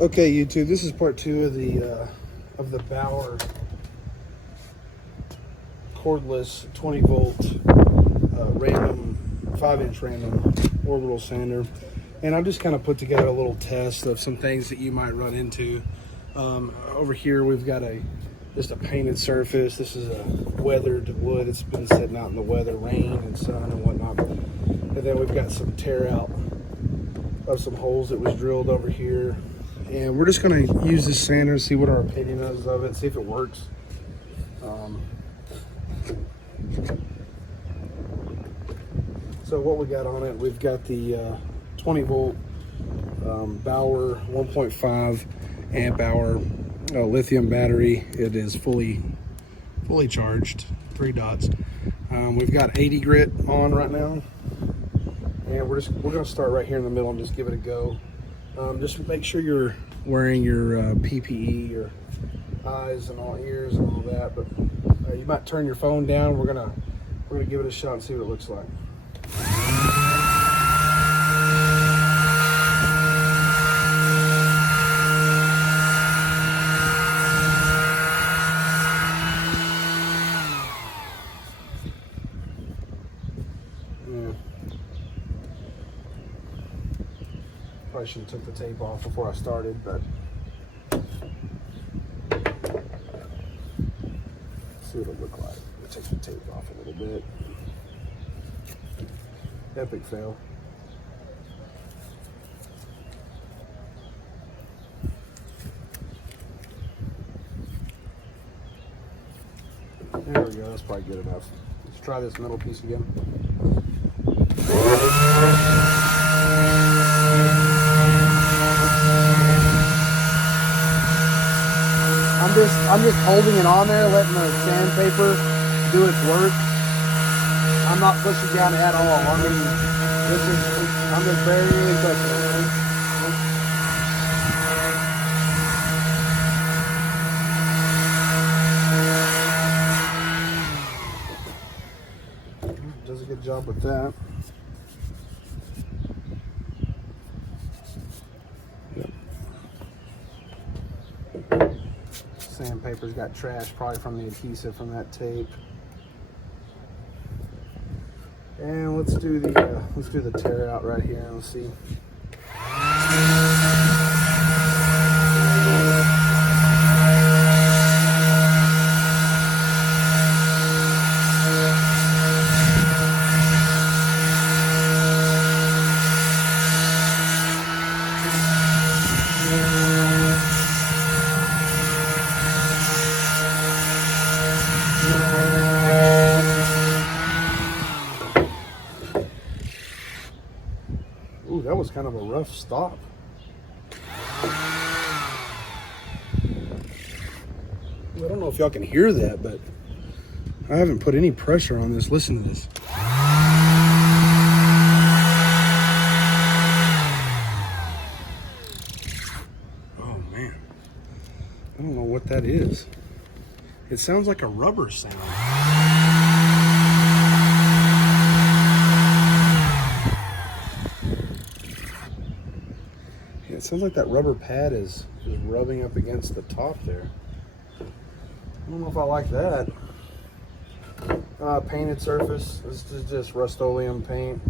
Okay, YouTube, this is part 2 of the Bauer Cordless 20 volt random 5-inch random orbital sander, and I've just kind of put together a little test of some things that you might run into. Over here we've got just a painted surface. This is a weathered wood. It's been sitting out in the weather, rain and sun and whatnot. And then we've got some tear out of some holes that was drilled over here. And we're just going to use this sander and see what our opinion is of it, see if it works. So what we got on it, we've got the 20 volt Bauer 1.5 amp hour lithium battery. It is fully charged, 3 dots. We've got 80 grit on right now, and we're going to start right here in the middle and just give it a go. Just make sure you're wearing your PPE, your eyes and all ears and all that. But you might turn your phone down. We're gonna give it a shot and see what it looks like. Probably should have took the tape off before I started, but let's see what it'll look like. I'll take the tape off a little bit. Epic fail. There we go, that's probably good enough. Let's try this middle piece again. I'm just holding it on there, letting the sandpaper do its work. I'm not pushing down at all. I mean, I'm just barely touching it. Does a good job with that. Sandpaper's got trash, probably from the adhesive from that tape. And let's do the tear out right here and see. Ooh, that was kind of a rough stop. I don't know if y'all can hear that, but I haven't put any pressure on this. Listen to this. Oh man, I don't know what that is. It sounds like a rubber sound. It sounds like that rubber pad is rubbing up against the top there. I don't know if I like that. Painted surface. This is just Rust-Oleum paint.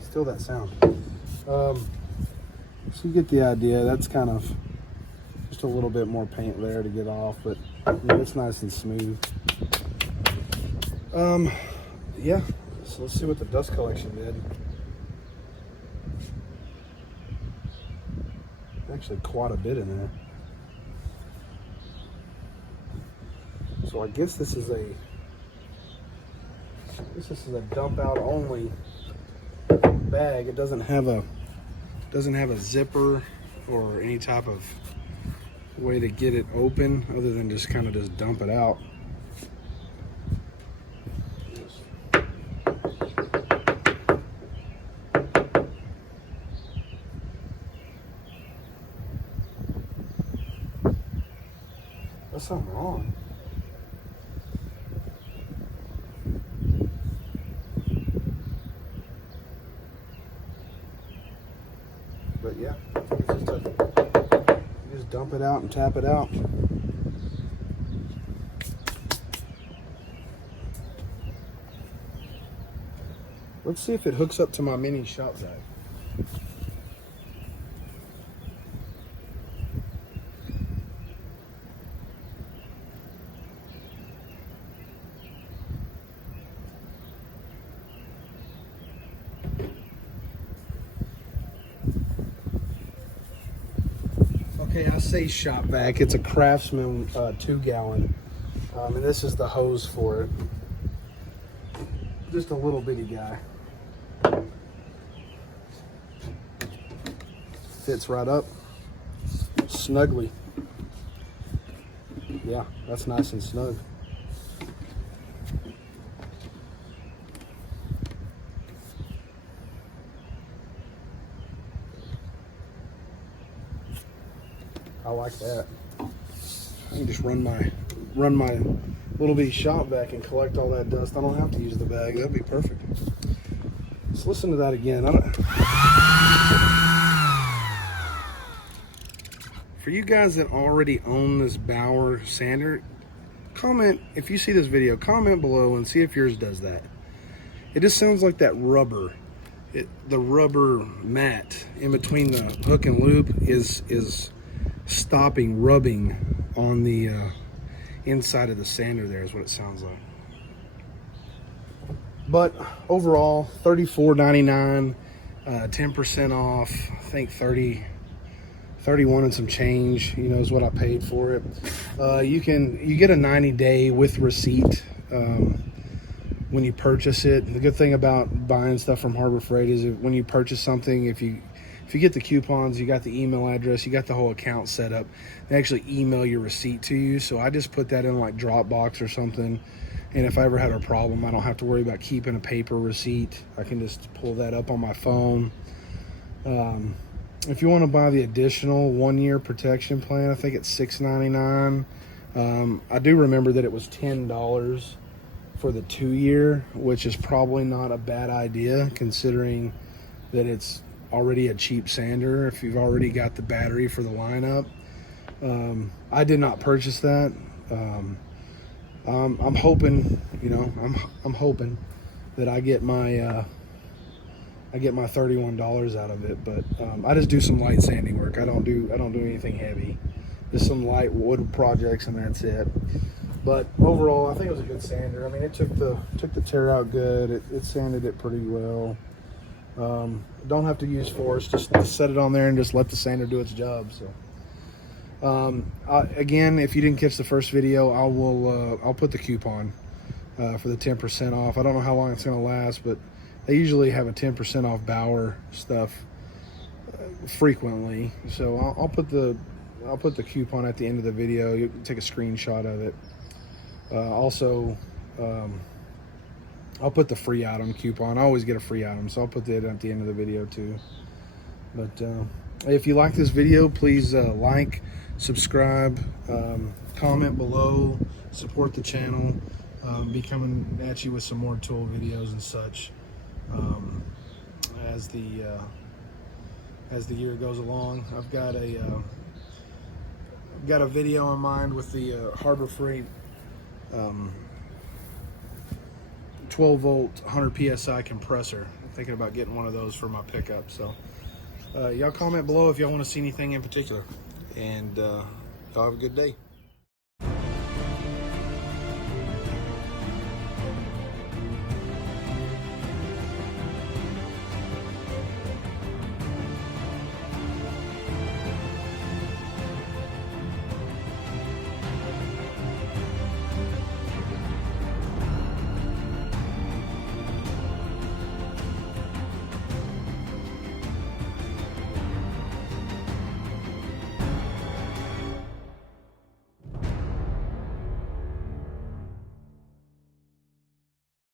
Still that sound. So you get the idea. That's kind of Just a little bit more paint there to get off, but I mean, it's nice and smooth. Yeah, so let's see what the dust collection did. Actually quite a bit in there. So I guess this is a dump out only bag. It doesn't have a zipper or any type of way to get it open other than just kind of just dump it out. That's something wrong. But yeah, it's just you just dump it out and tap it out. Let's see if it hooks up to my mini shop vac. Okay, I say shop vac. It's a Craftsman 2-gallon, and this is the hose for it. Just a little bitty guy. Fits right up, snugly. Yeah, that's nice and snug. I like that. I can just run my little bitty shop vac and collect all that dust. I don't have to use the bag. That'd be perfect. Let's listen to that again. For you guys that already own this Bauer sander, comment, if you see this video, comment below and see if yours does that. It just sounds like that rubber. The rubber mat in between the hook and loop is stopping, rubbing on the inside of the sander there is what it sounds like. But overall, $34.99, 10% off. I think 31 and some change, you know, is what I paid for it. You get a 90-day with receipt when you purchase it. The good thing about buying stuff from Harbor Freight is when you purchase something, if you get the coupons, you got the email address, you got the whole account set up, they actually email your receipt to you. So I just put that in like Dropbox or something. And if I ever had a problem, I don't have to worry about keeping a paper receipt. I can just pull that up on my phone. If you want to buy the additional 1-year protection plan, I think it's $6.99. I do remember that it was $10 for the 2-year, which is probably not a bad idea considering that it's already a cheap sander if you've already got the battery for the lineup. I did not purchase that. I'm hoping, you know, I'm hoping that I get my $31 out of it, but I just do some light sanding work. I don't do anything heavy. Just some light wood projects and that's it. But overall, I think it was a good sander. I mean, it took the tear out good. It sanded it pretty well. Don't have to use force, just set it on there and just let the sander do its job. So again, if you didn't catch the first video, I'll put the coupon for the 10% off. I don't know how long it's going to last, but they usually have a 10% off Bauer stuff frequently. So I'll put the coupon at the end of the video. You can take a screenshot of it. Also, I'll put the free item coupon. I always get a free item, so I'll put that at the end of the video too. But if you like this video, please like, subscribe, comment below, support the channel. Be coming at you with some more tool videos and such as the year goes along. I've got a video in mind with the Harbor Freight 12 volt 100 psi compressor. I'm thinking about getting one of those for my pickup. So y'all comment below if y'all want to see anything in particular. and y'all have a good day.